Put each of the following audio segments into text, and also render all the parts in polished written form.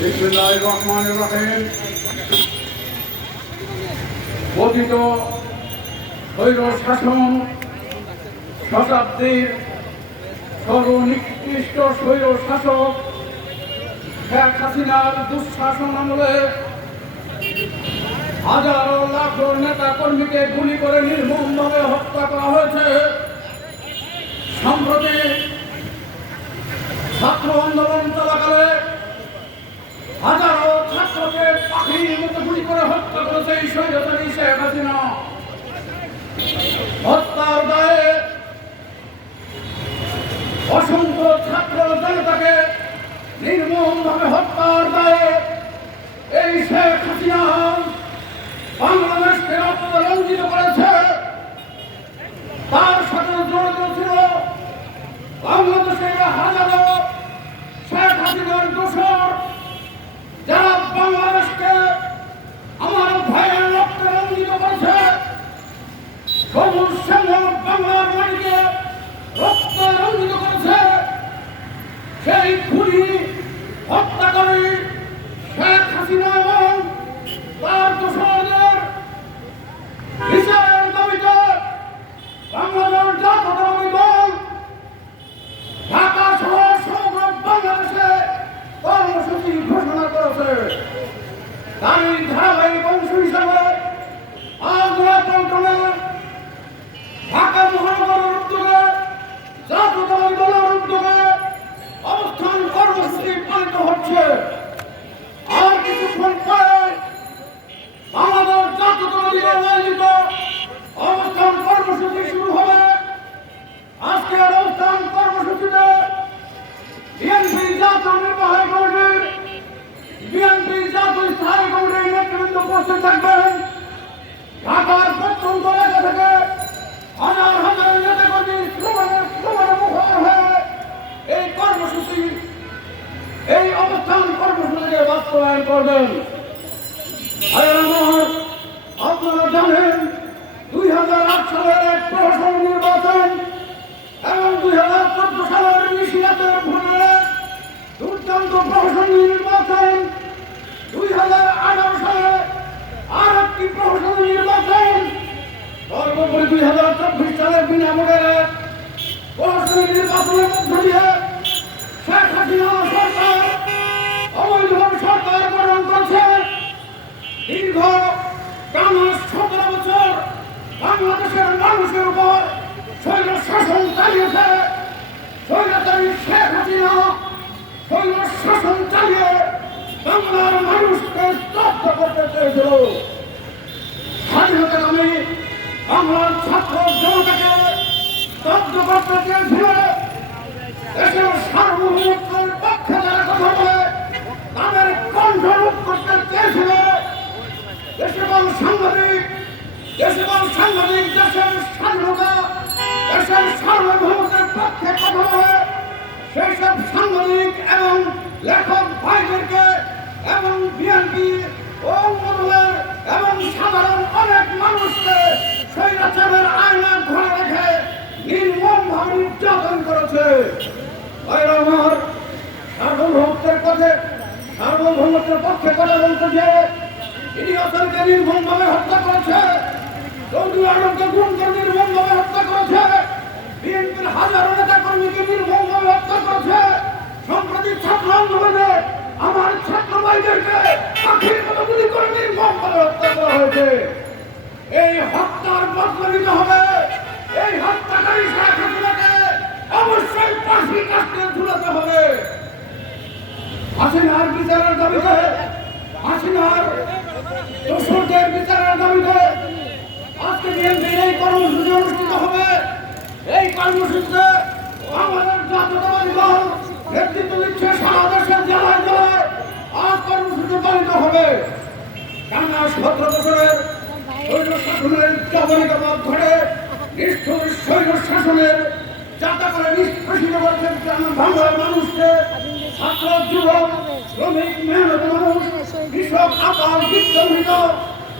বিসমিল্লাহির রহমানির রহিম। পতিত স্বৈর শাসন, শতাব্দীর সর্বনিকৃষ্ট স্বৈর শাসক শেখ হাসিনার দুঃশাসন আমলে হাজারো লাখো নেতা কর্মীকে গুলি করে নির্মমভাবে হত্যা করা হয়েছে। সম্প্রতি ছাত্র আন্দোলন চলাকালে হাজারো ছাত্রকে পাখির মতো গুলি করে হত্যা করেছে এই স্বৈরাচারী শেখ হাসিনা। হত্যার দায়ে অসংখ্য ছাত্র জনতাকে নির্মমভাবে হত্যার দায়ে এই শেখ হাসিনা বাংলাদেশকে রক্তরঞ্জিত করেছে। তার সাথে জড়িত ছিল বাংলাদেশের হাজারো শেখ হাসিনার দোসর, যারা বাংলাদেশকে আমার ভাইয়ের রক্তে রঞ্জিত করেছে। সবুজ শ্যামল বাংলার মাটিকে রক্তে রঞ্জিত করেছে। সেই খুনি হত্যাকারী শেখ হাসিনা এবং তার দোসরদের বিচারের দাবিতে বাংলাদেশ জাতীয়তাবাদী দল ঢাকা সহ সমগ্র বাংলাদেশে কর্মসূচি ঘোষণা করেছে। তারই ধারাবাহিক অংশ হিসাবে আজ পল্টনে ঢাকা মহানগরের উদ্যোগে জাতীয়তাবাদী দলের উদ্যোগে অবস্থান কর্মসূচি পালিত হচ্ছে। আর কিছুক্ষণ পরে আমাদের জাতীয়তাবাদী দল আয়োজিত অবস্থান কর্মসূচি শুরু হবে। আজকের অবস্থান কর্মসূচিতে বিএনপি জাতীয় নির্বাহী কমিটির, বিএনপি জাতীয় স্থায়ী কমিটির নেতৃবৃন্দ উপস্থিত থাকবেন। ঢাকার প্রত্যন্ত এলাকা থেকে হাজার হাজার নেতা কর্মী স্লোগানে মুখর হয়ে এই কর্মসূচি, এই অবস্থান কর্মসূচিকে বাস্তবায়ন করবেন। আপনারা জানেন 2008 সালের এক প্রশাসন নির্বাচন এবং 2014 সালের নিশিরাতের ভোটে দুর্দান্ত প্রশাসনী নির্বাচন, 2018 সালে আর একটি প্রশাসনী নির্বাচন, সর্বোপরি 2024 সালের বিনা ভোটের প্রশাসনী নির্বাচনের মধ্য দিয়ে শেখ হাসিনা সরকার অবৈধভাবে সরকার গঠন করছে। দীর্ঘ টানা 17 বছর বাংলাদেশের মানুষের উপর স্বৈর শাসন চালিয়েছে। স্বৈরাচারী শেখ হাসিনা স্বৈর শাসন চালিয়ে বাংলার মানুষকে স্তব্ধ করতে চেয়েছিল। স্বাধীনতার নামে বাংলার ছাত্র জনতাকে স্তব্ধ করতে চেয়েছিল। দেশের সার্বভৌমত্বের পক্ষে যারা কথা বলে তাদের কণ্ঠরোধ করতে চেয়েছিল। দেশের সাংবাদিক, দেশের স্বাধীনতা, দেশের সার্বভৌমত্বের পক্ষে কথা বলে সেই সব সাংবাদিক এবং লেখক ভাইদেরকে এবং বিএনপি ও মডেলের এবং সাধারণ অনেক মানুষকে স্বৈরাচারের আয়না ধরে রেখে নির্মমভাবে নির্যাতন করেছে। আমার সার্বভৌমত্বের পক্ষে কথা বলতে যে ইলিয়াসকে নির্মমভাবে হত্যা করেছে, চৌধুরী আলমকে গুম করে নির্মমভাবে হত্যা করেছে, বিএনপির হাজারো নেতা কর্মীকে নির্মমভাবে হত্যা করেছে। সম্প্রতি ছাত্র আন্দোলনে আমার ছাত্র ভাইদেরকে পাখির মতো গুলি করে নির্মমভাবে হত্যা করা হয়েছে। এই হত্যার বদলা নিতে হবে। এই হত্যাকারী শেখ হাসিনাকে অবশ্যই ফাঁসির কাস্টে ঝুলাতে হবে। হাসিনার বিচারের দাবিতে, হাসিনার দোষরদের বিচারের দাবিতে আজকে বিএনপির এই কর্মসূচি অনুষ্ঠিত হবে। এই কর্মসূচিতে আমাদের জাতীয়তাবাদী দল নেতৃত্ব দিচ্ছে। সারা দেশের জেলায় জেলায় আজ কর্মসূচি পালিত হবে। টানা 17 বছরের স্বৈর শাসনের জবনিকাবাদ ধরে নিষ্ঠুর স্বৈর শাসনের যাতা করে নিষ্কাশিত করছেন বাংলার মানুষকে। ছাত্র, যুবক, শ্রমিক, মেহনত মানুষ, কৃষক, আপার বিক্ষোভিত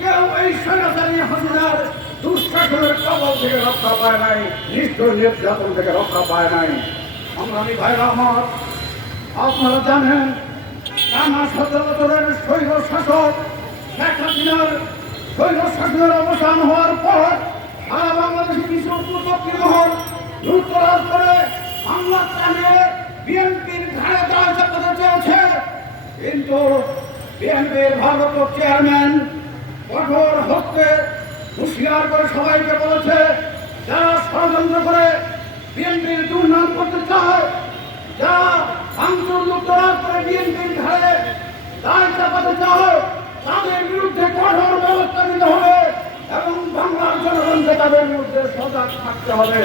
কেউ এই স্বৈরাচারী হাসিনার দুঃশাসনের কবল থেকে রক্ষা পায় নাই, নিষ্ঠুর নির্যাতন থেকে রক্ষা পায় নাই। সংগ্রামী ভাইরা আমার, আপনারা জানেন টানা 17 বছরের স্বৈর শাসক শেখ হাসিনার স্বৈর শাসনের অবসান হওয়ার পর সারা বাংলাদেশে কিছু উপত্যকা মহল লুটতরাজ করে হামলা চালিয়ে বিএনপির ঘাড়ে দায় চাপাতে চেয়েছে। কিন্তু বিএনপির ভারপ্রাপ্ত চেয়ারম্যান কঠোর হস্তে হুঁশিয়ার করে সবাইকে বলেছে, যারা ষড়যন্ত্র করে বিএনপির দুর্নাম করতে চায়, যারা ভাঙচুর লুটতরাজ করে বিএনপির ঘাড়ে দায় চাপাতে চায়, তাদের বিরুদ্ধে কঠোর ব্যবস্থা নিতে হবে এবং বাংলার জনগণকে তাদের বিরুদ্ধে সজাগ থাকতে হবে।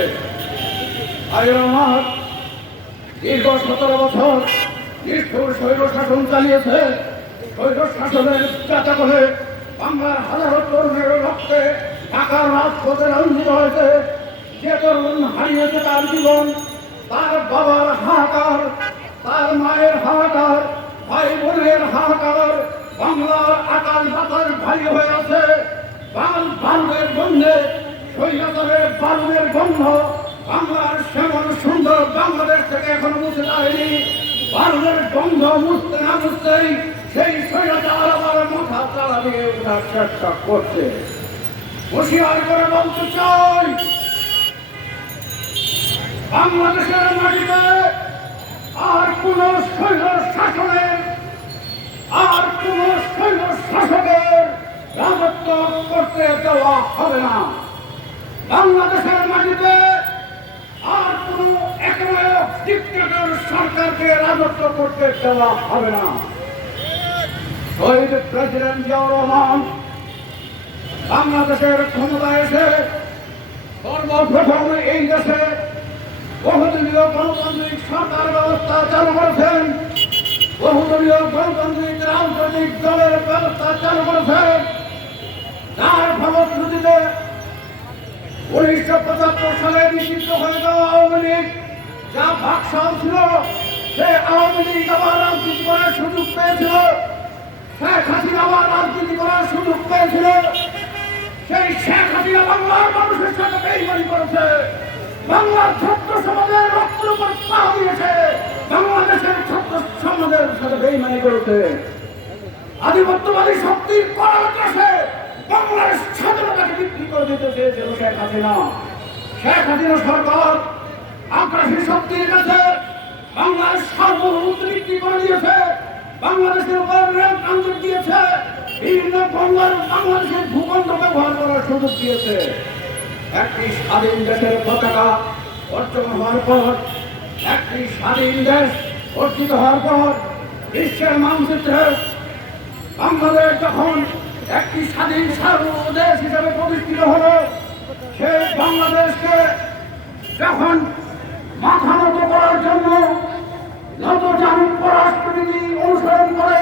দীর্ঘ 17 বছর নিষ্ঠুর স্বৈর শাসন চালিয়েছে। স্বৈর শাসনের চাচা করে বাংলার হাজারো তরুণের রক্তে ঢাকার রাজপথে রঞ্জিত হয়েছে। যে তরুণ হারিয়েছে তার জীবন, তার বাবার হাহাকার, তার মায়ের হাহাকার, ভাই বোনের হাহাকার, বাংলার আকাশ বাতাস ভারী হয়ে আছে। বারুদের গন্ধে, স্বৈরাচারের বারুদের গন্ধ বাংলার সেমন সুন্দর বাংলাদেশ থেকে এখনো মুছে যায়নি। বারুদের গন্ধ মুছতে না মুছতেই সেই স্বৈরাচার আবার মাথা চালা দিয়ে ওঠার চেষ্টা করছে। হুঁশিয়ার করে বলতে চাই, বাংলাদেশের মাটিতে আর কোন স্বৈর শাসনের, আর কোন স্বৈর শাসকের রাজত্ব করতে দেওয়া হবে না। বাংলাদেশের মাটিতে আর কোন একনায়ক ডিক্টেটর সরকারকে রাজত্ব করতে দেওয়া হবে না। শহীদ প্রেসিডেন্ট জিয়াউর রহমান বাংলাদেশের ক্ষমতায় এসে সর্বপ্রথম এই দেশে বহুদলীয় গণতান্ত্রিক সরকার ব্যবস্থা চালু করেছেন। বহুদলীয় গণতান্ত্রিক রাজনৈতিক দলের ব্যবস্থা চালু করেছেন, যার ফলশ্রুতিতে 1975 সালে নিষিদ্ধ হয়ে যাওয়া আওয়ামী লীগ যা ভাগশাল ছিল, সে আওয়ামী লীগ আবার রাজনীতি করার সুযোগ পেয়েছিল। শেখ হাসিনা আবার রাজনীতি করার সুযোগ পেয়েছিল। সেই শেখ হাসিনা বাংলার মানুষের সাথে বেইমানি করেছে, বাংলার ছাত্র সমাজের রক্তের উপর পা দিয়েছে, বাংলাদেশের ছাত্র সমাজের সাথে বেইমানি করেছে। আধিপত্যবাদী শক্তির করার কাছে বাংলার স্বাধীনতাকে বিক্রি করে দিতে চেয়েছিল শেখ হাসিনা। শেখ হাসিনা সরকার আগ্রাসী শক্তির কাছে বাংলার সার্বভৌমত্ব বিক্রি করে দিয়েছে, বাংলাদেশের উপর রেল ট্রানজিট দিয়েছে, বিভিন্ন বাংলাদেশের ভূখণ্ড ব্যবহার করার সুযোগ দিয়েছে। একটি স্বাধীন দেশের পতাকা অর্জন হওয়ার পর, একটি স্বাধীন দেশ অর্জিত হওয়ার পর বিশ্বের মানচিত্রে বাংলাদেশ যখন একটি স্বাধীন সার্বভৌম দেশ হিসেবে প্রতিষ্ঠিত হলো, সেই বাংলাদেশকে যখন মাথা নত করার জন্য নতজানু পররাষ্ট্রনীতি অনুসরণ করে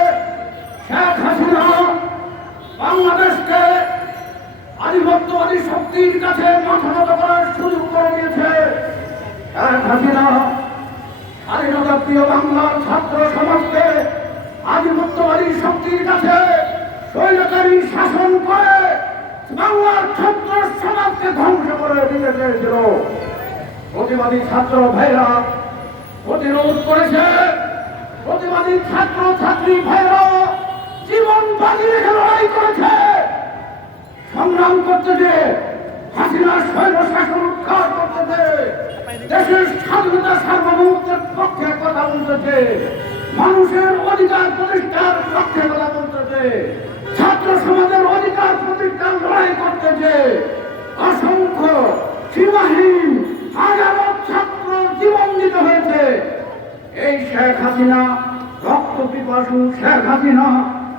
শেখ হাসিনা বাংলাদেশকে আধিপত্যবাদী শক্তির কাছে মাথা নত করার সুযোগ করে দিয়েছে। শেখ হাসিনা স্বাধীনতা প্রিয় বাংলার ছাত্র সমাজকে আধিপত্যবাদী শক্তির কাছে স্বৈরাচারী শাসন করে বাংলার ছাত্র সমাজকে ধ্বংস করে দিতে চেয়েছিল। প্রতিবাদী ছাত্র ভাইরা প্রতিরোধ করেছে, প্রতিবাদী ছাত্র ছাত্রী ভাইরা জীবন বাজি রেখে লড়াই করেছে, সংগ্রাম করতেছে, হাসিনার স্বৈর শাসন উৎখাত করতেছে, দেশের স্বাধীনতা সার্বভৌমত্বের পক্ষে কথা বলতেছে, মানুষের অধিকার প্রতিষ্ঠার পক্ষে কথা বলতেছে, ছাত্র সমাজের অধিকার প্রতিষ্ঠার লড়াই করতেছে। অসংখ্য সীমাহীন হাজারো ছাত্র জীবন দিতে হয়েছে। এই শেখ হাসিনা, রক্ত পিপাসু শেখ হাসিনা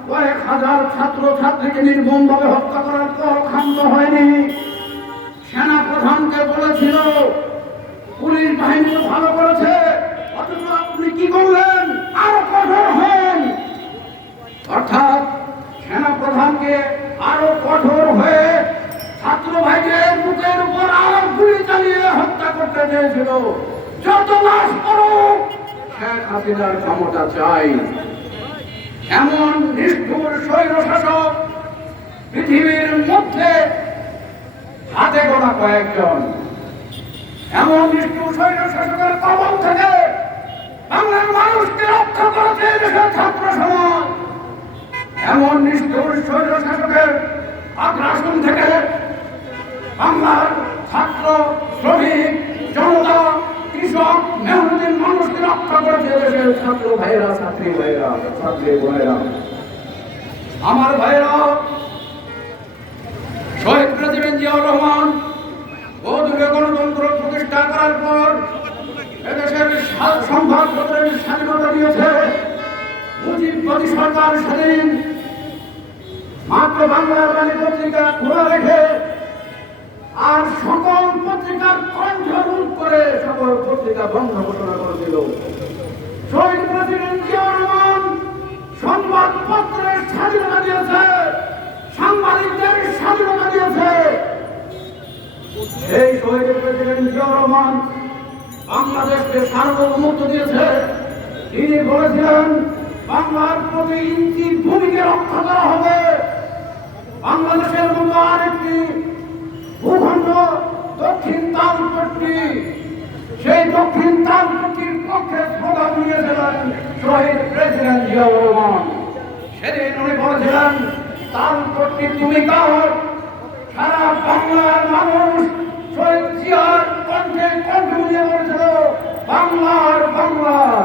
কয়েক হাজার ছাত্র ছাত্রীকে নির্মমভাবে হত্যা করার পর ক্ষান্ত হয়নি। সেনা প্রধানকে বলেছিল পুলিশ বাহিনী ভালো করেছে, অথচ আপনি কি করলেন, আরো কঠোর হন। অর্থাৎ সেনা প্রধানকে আরো কঠোর হয়ে ছাত্র ভাইদের বুকের উপর আরো গুলি চালিয়ে হত্যা করতে চেয়েছিল। যত লাশ করুক, শেখ হাসিনার ক্ষমতা চাই। এমন নিষ্ঠুর স্বৈর শাসক পৃথিবীর মধ্যে হাতে গোনা কয়েকজন। এমন নিষ্ঠুর স্বৈর শাসকের কবল থেকে বাংলার মানুষকে স্বৈর শাসকের আগ্রাসন থেকে বাংলার ছাত্র, শ্রমিক, জনতা, কৃষক, মেহনতি মানুষকে রক্ষা করেছে দেশের ছাত্র ভাইয়েরা, ছাত্রী ভাইয়েরা, ছাত্রী বোনেরা। আমার ভাইয়েরা, শহীদ প্রেসিডেন্ট জিয়াউর রহমান বহুদলীয় গণতন্ত্র প্রতিষ্ঠা করার পর এদেশের সংবাদপত্রের স্বাধীনতা দিয়েছে। মুজিববাদী সরকার সেদিন মাত্র বাংলার বাণী পত্রিকা খোলা রেখে আর সকল পত্রিকার কণ্ঠ রোধ করে সকল পত্রিকা বন্ধ ঘোষণা করে দিল। শহীদ প্রেসিডেন্ট জিয়াউর রহমান সংবাদপত্রের স্বাধীনতা দিয়েছে, সাংবাদিকদের স্বাধীনতা দিয়েছে। এই শহীদ প্রেসিডেন্ট জিয়াউর রহমান বাংলাদেশকে সার্বভৌমত্ব দিয়েছে। তিনি বলেছিলেন বাংলার প্রতি ইঞ্চি ভূমিকে রক্ষা করা হবে। বাংলাদেশের মতো আরেকটি ভূখণ্ড দক্ষিণ তালপট্টি, সেই দক্ষিণ তালপট্টির পক্ষে স্লোগান দিয়েছিলেন শহীদ প্রেসিডেন্ট জিয়াউর রহমান। সেদিন উনি বলেছিলেন তালপট্টি তুমি কার? সারা বাংলার মানুষ শহীদ জিয়ার কণ্ঠে কণ্ঠ মিলিয়ে বলেছিল বাংলার বাংলার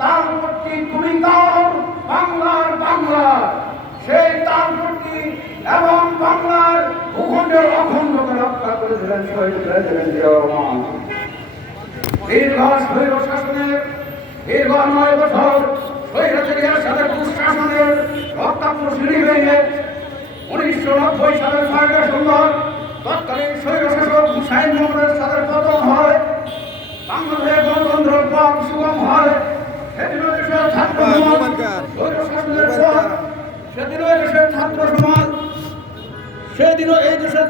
তালপট্টি তুমি কার? বাংলার বাংলার। সেই তালপট্টি এবং বাংলার ভূখণ্ডের অখণ্ডকে রক্ষা করেছিলেন শহীদ প্রেসিডেন্ট জিয়াউর রহমান। দীর্ঘ স্বৈর শাসনের দীর্ঘ 9 বছর স্বৈরাচারী এরশাদের দুঃশাসনের রক্তাক্ত সিঁড়ি ভেঙে 1990 সালের 6 ডিসেম্বর তৎকালীন স্বৈরশাসক হুসাইন মোহাম্মদের সাথে পতন হয়। বাংলাদেশের গণতন্ত্রের পথ সুগম হয়। সেদিনও দেশের ছাত্র সমাজ স্বৈরশাসনের পর, সেদিনও দেশের ছাত্র সমাজ, সেদিনও এই দেশের